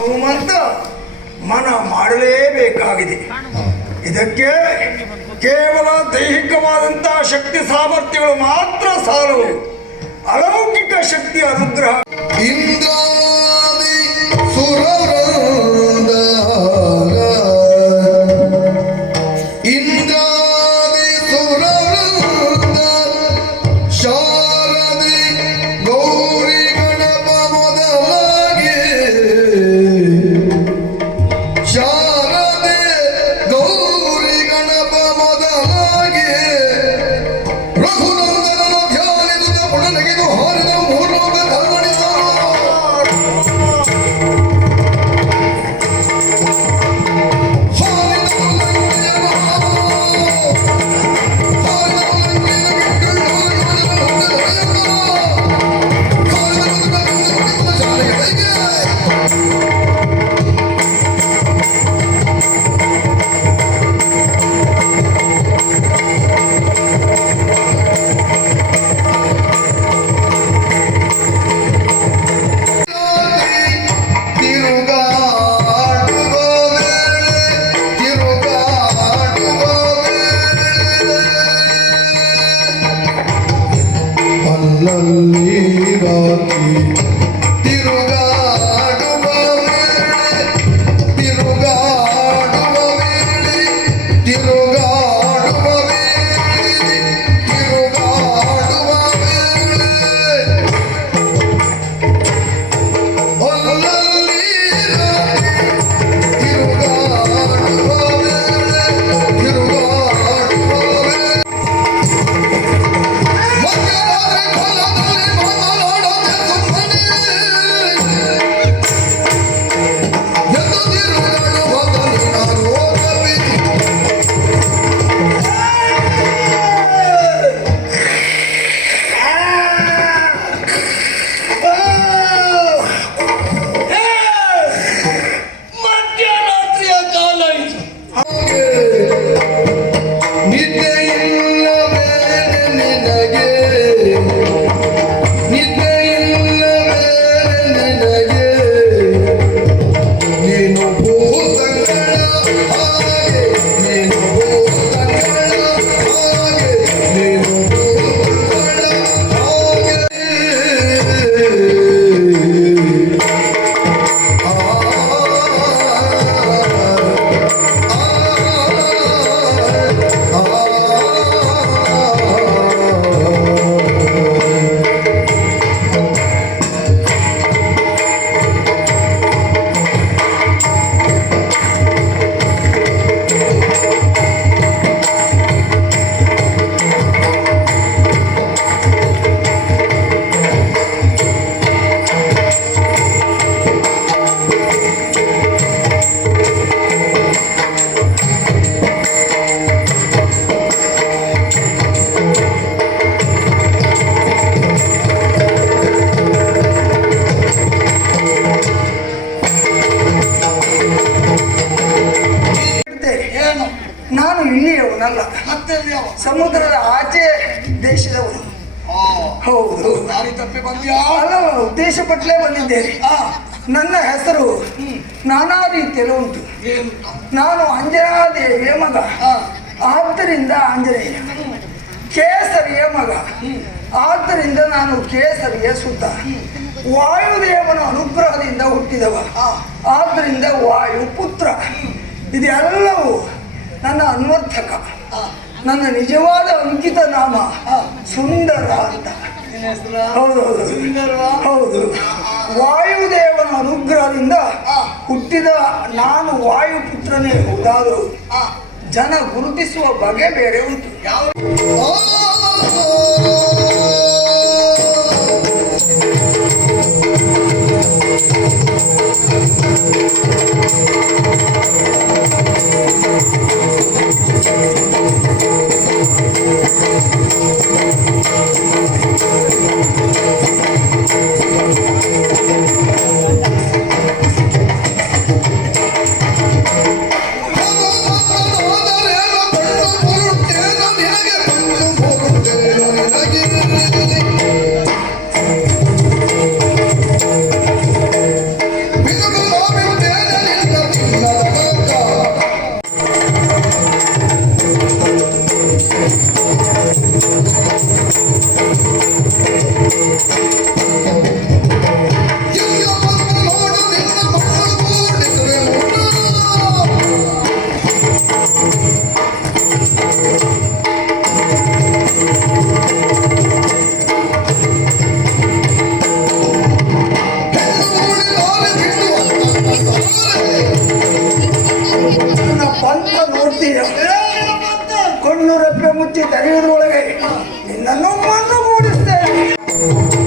ಆಗುವಂತ ಮನ ಮಾಡಲೇಬೇಕಾಗಿದೆ. ಇದಕ್ಕೆ ಕೇವಲ ದೈಹಿಕವಾದಂತಹ ಶಕ್ತಿ ಸಾಮರ್ಥ್ಯಗಳು ಮಾತ್ರ ಸಾಲವು ಅಲೌಕಿಕ ಶಕ್ತಿ ಅನುಗ್ರಹ. ಇಂದ್ರಾದಿ ಸುರವೃಂದ লাল্লি ನಾನು ಇಲ್ಲಿಯವನಲ್ಲ ಮತ್ತೆ ಸಮುದ್ರದ ಆಚೆ ದೇಶದವನು. ಹೌದು. ದಾರಿ ತಪ್ಪಿ ಬಂದ್ಯಾ? ಅಲ್ಲ ಉದ್ದೇಶ ಪಟ್ಲೇ ಬಂದಿದ್ದೇನೆ ನನ್ನ ಹೆಸರು ನಾನಾ ರೀತಿಯಲ್ಲಿ ಉಂಟು ನಾನು ಅಂಜನಾದೇವಿಯ ಮಗ ಆದ್ದರಿಂದ ಆಂಜನೇಯ. ಕೇಸರಿಯ ಮಗ. ಆದ್ದರಿಂದ ನಾನು ಕೇಸರಿಯ ಸುತ್ತ ವಾಯುದೇವನ ಅನುಗ್ರಹದಿಂದ ಹುಟ್ಟಿದವ. ಆದ್ದರಿಂದ ವಾಯು ಪುತ್ರ. ಇದೆಲ್ಲವೂ ನನ್ನ ಅನ್ವರ್ಥಕ. ನನ್ನ ನಿಜವಾದ ಅಂಕಿತ ನಾಮ ಸುಂದರ ಅಂತ. ಹೌದು? ಹೌದು. ವಾಯುದೇವನ ಅನುಗ್ರಹದಿಂದ ಹುಟ್ಟಿದ ನಾನು ವಾಯುಪುತ್ರನೇ. ಹೌದಾದರೂ? ಜನ ಗುರುತಿಸುವ ಬಗೆ ಬೇರೆ ಉಂಟು. ಯಾವ ಮುಚ್ಚಿ ತೆಗೆಯುವುದರೊಳಗೆ ನಿನ್ನನ್ನು ಮಣ್ಣು ಮೂಡಿಸ್ತೇನೆ.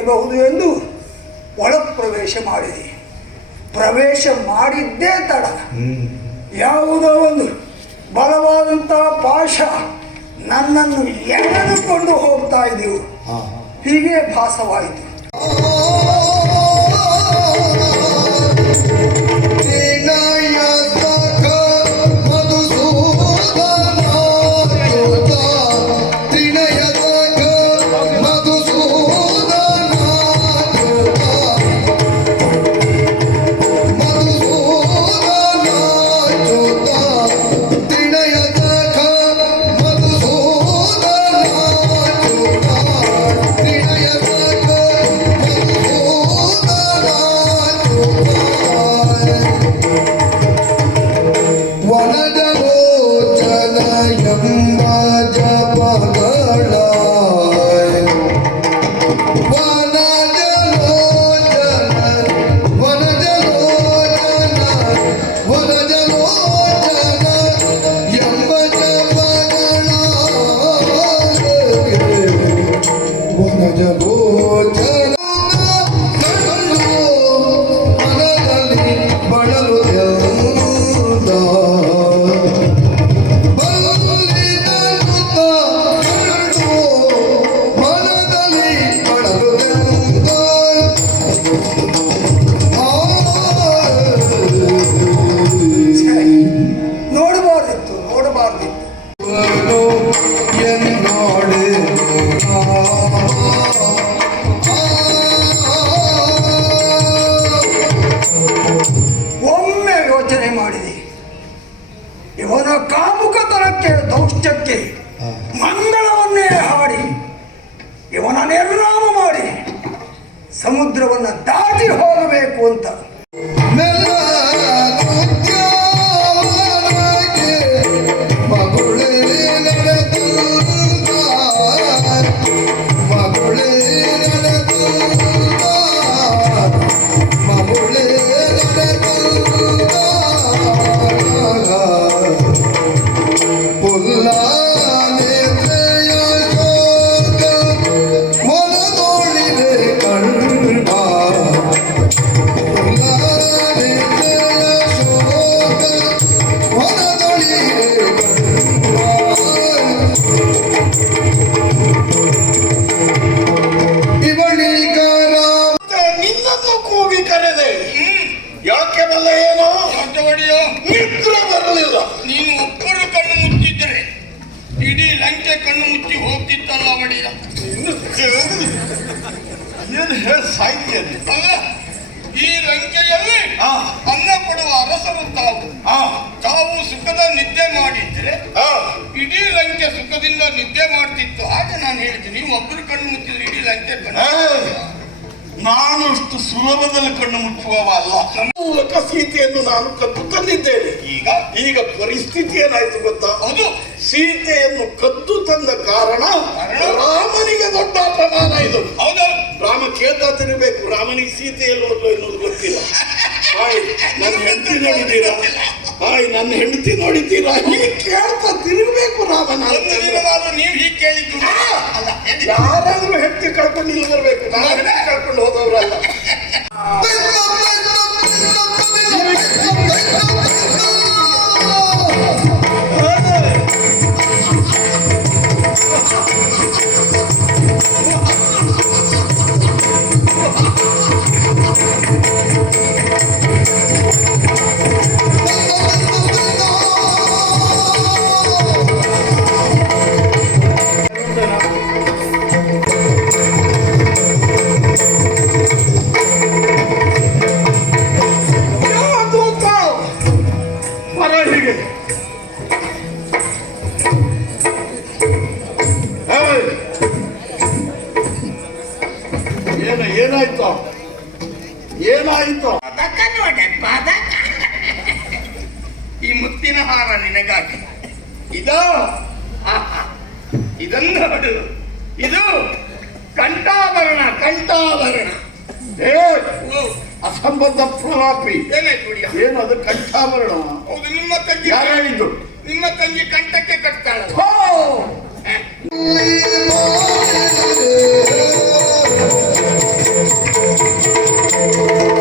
ಇರಬಹುದು ಎಂದು ಒಳ ಪ್ರವೇಶ ಮಾಡಿದೆ. ಪ್ರವೇಶ ಮಾಡಿದ್ದೇ ತಡ. ಯಾವುದೋ ಒಂದು ಬಲವಾದಂತಹ ಪಾಶ ನನ್ನನ್ನು ಎಳೆದುಕೊಂಡು ಹೋಗ್ತಾ ಇದ್ದೆವು ಹೀಗೆ ಭಾಸವಾಯಿತು. ಈ ಲಂಕೆಯಲ್ಲಿ ಅನ್ನ ಕೊಡುವ ಅರಸರು ತಾವು. ಹಾ ತಾವು ಸುಖದ ನಿದ್ದೆ ಮಾಡಿದ್ರೆ ಹಾ ಇಡೀ ಲಂಕೆ ಸುಖದಿಂದ ನಿದ್ದೆ ಮಾಡ್ತಿತ್ತು. ಹಾಗೆ ನಾನು ಹೇಳ್ತೀನಿ ನೀವು ಒಬ್ಬರು ಕಣ್ಣು ಮುಚ್ಚಿದ್ರೆ ಇಡೀ ಲಂಕೆ ಕಣ್ಣು ನಾನು ಅಷ್ಟು ಸುಲಭದಲ್ಲಿ ಕಣ್ಣು ಮುಚ್ಚುವವ ಅಲ್ಲ. ಮೂಲಕ ಸೀತೆಯನ್ನು ನಾನು ಕದ್ದು ತಂದಿದ್ದೇನೆ. ಈಗ? ಈಗ ಪರಿಸ್ಥಿತಿ ಏನಾಯ್ತು ಗೊತ್ತಾ? ಅದು ಸೀತೆಯನ್ನು ಕದ್ದು ತಂದ ಕಾರಣ? ರಾಮನಿಗೆ ದೊಡ್ಡ ಅಪಮಾನ ಇದು. ಹೌದು. ರಾಮ ಕೇಳ್ತಾ ತಿರಬೇಕು ರಾಮನಿಗೆ ಸೀತೆ ಎಲ್ಲೋದ್ಲು ಎನ್ನುವುದು ಗೊತ್ತಿಲ್ಲ. ಹಾಯ್ ನನ್ನ ಹೆಂಡತಿ ನೋಡಿದ್ದೀರಾ? ಹಾಯ್ ನನ್ನ ಹೆಂಡತಿ ನೋಡಿದ್ದೀರಾ? ಹೀಗೆ ಕೇಳ್ತಾ ತಿರುಗಬೇಕು ರಾಮನ ನೀವು ಹೀಗೆ ಕೇಳಿದ್ದು. ಯಾರಾದ್ರೂ ಹೆಂಡತಿ ಬರಬೇಕು ಇಲ್ಲಿ ಬರ್ಬೇಕು ನಾನು ಕಳ್ಕೊಂಡು ಹೋದವ್ರಲ್ಲ? ಏನಾಯ್ತು? ಏನಾಯ್ತು? ಈ ಮುತ್ತಿನ ಹಾರ ನಿನಗಾಗಿ. ಇದು. ಇದನ್ನು ನೋಡು. ಇದು ಕಂಠಾಭರಣ ಕಂಠಾಭರಣ. ಏ ಅಸಂಬದ್ಧ ಪ್ರಲಾಪಿ ಹುಡುಗ ಏನದು ಕಂಠಾಭರಣ? ಹೌದು ನಿಮ್ಮ ತಂಗಿ ಯಾರು ಹೇಳಿದ್ದು? ನಿಮ್ಮ ತಂಗಿ ಕಂಠಕ್ಕೆ ಕಟ್ತಾಳ ಹೋ!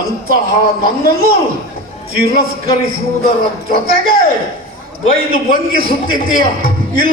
ಅಂತಹ ನನ್ನನ್ನು ತಿರಸ್ಕರಿಸುವುದರ ಜೊತೆಗೆ ಬೈದು ಬಂಗಿಸುತ್ತಿದ್ದೀಯ ಇಲ್ಲ.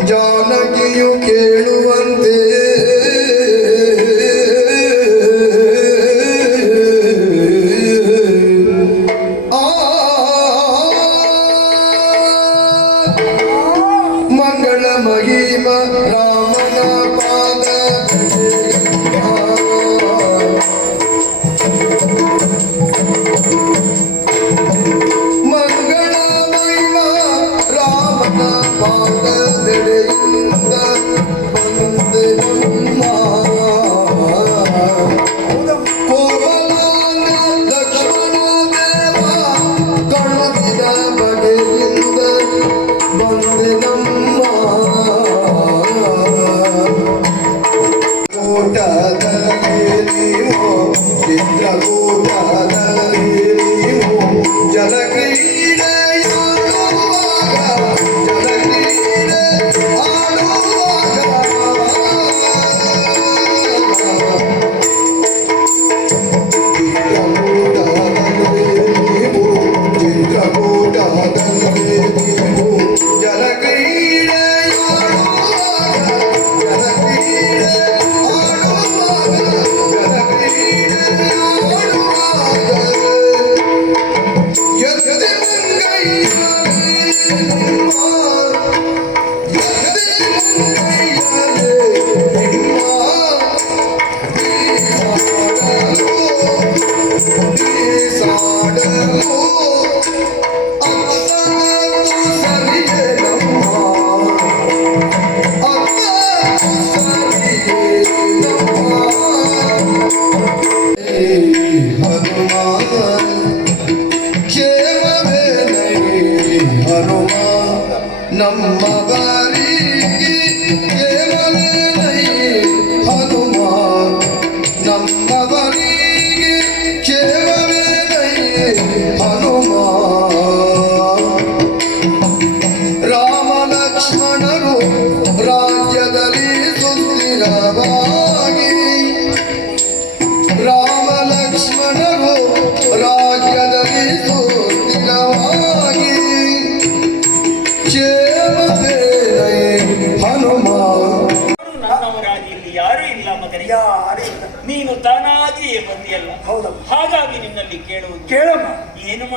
ನಮ್ಮ ಬಾರಿಗೆ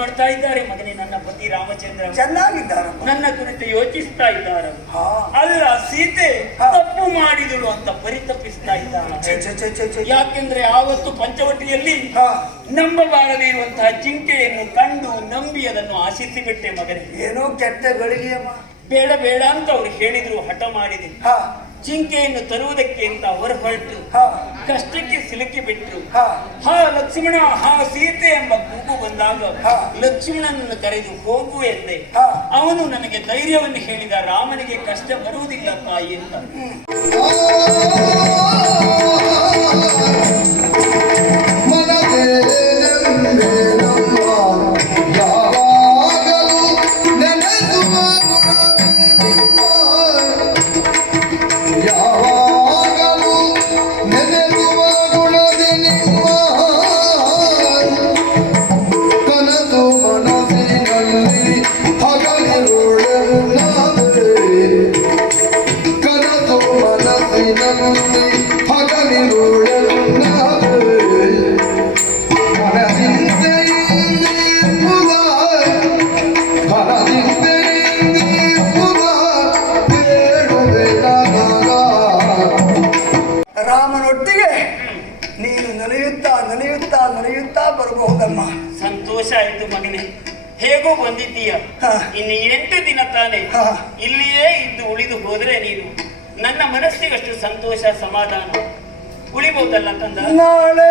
ಮಾಡ್ತಾ ಇದ್ದಾರೆ ಮಗನೇ ನನ್ನ ಪತಿ ರಾಮಚಂದ್ರ. ಚೆನ್ನಾಗಿದ್ದಾರ ನನ್ನ ಕುರಿತು ಯೋಚಿಸ್ತಾ ಇದ್ದಾರ. ಹಾ. ಅಲ್ಲ ಸೀತೆ ತಪ್ಪು ಮಾಡಿದಳು ಅಂತ ಪರಿತಪಿಸ್ತಾ ಇದ್ದಾರೆ. ಯಾಕೆಂದ್ರೆ ಆವತ್ತು ಪಂಚವಟಿಯಲ್ಲಿ ನಂಬಬಾರದೇ ಇರುವಂತಹ ಜಿಂಕೆಯನ್ನು ಕಂಡು ನಂಬಿ ಅದನ್ನು ಆಶಿಸಿ ಬಿಟ್ಟೆ ಮಗನೇ. ಏನೋ ಕೆಟ್ಟ ಗಳಿಗೆ ಬೇಡ ಬೇಡ ಅಂತ ಅವ್ರು ಹೇಳಿದ್ರು ಹಠ ಮಾಡಿದೆ. ಜಿಂಕೆಯನ್ನು ತರುವುದಕ್ಕೆ ಅಂತ ಹೊರ ಹೊರಟು ಹಾ. ಕಷ್ಟಕ್ಕೆ ಸಿಲುಕಿ ಬಿಟ್ಟರು ಹಾ. ಹಾ ಲಕ್ಷ್ಮಣ ಹಾ ಸೀತೆ ಎಂಬ ಕೂಗು ಬಂದಾಗ ಹಾ. ಲಕ್ಷ್ಮಣನನ್ನು ಕರೆದು ಹೋಗು ಎಂದೆ. ಹಾ. ಅವನು ನನಗೆ ಧೈರ್ಯವನ್ನು ಹೇಳಿದ ರಾಮನಿಗೆ ಕಷ್ಟ ಬರುವುದಿಲ್ಲಪ್ಪ ಅಂತ ಬಂದಿದ್ದೀಯ ಇನ್ನು ಎಂಟು ದಿನ ತಾನೆ. ಹಾ. ಇಲ್ಲಿಯೇ ಇದ್ದು ಉಳಿದು ಹೋದ್ರೆ ನೀನು. ನನ್ನ ಮನಸ್ಸಿಗಷ್ಟು ಸಂತೋಷ ಸಮಾಧಾನ. ಉಳಿಬಹುದಲ್ಲ ತಂದ? ನಾಳೆ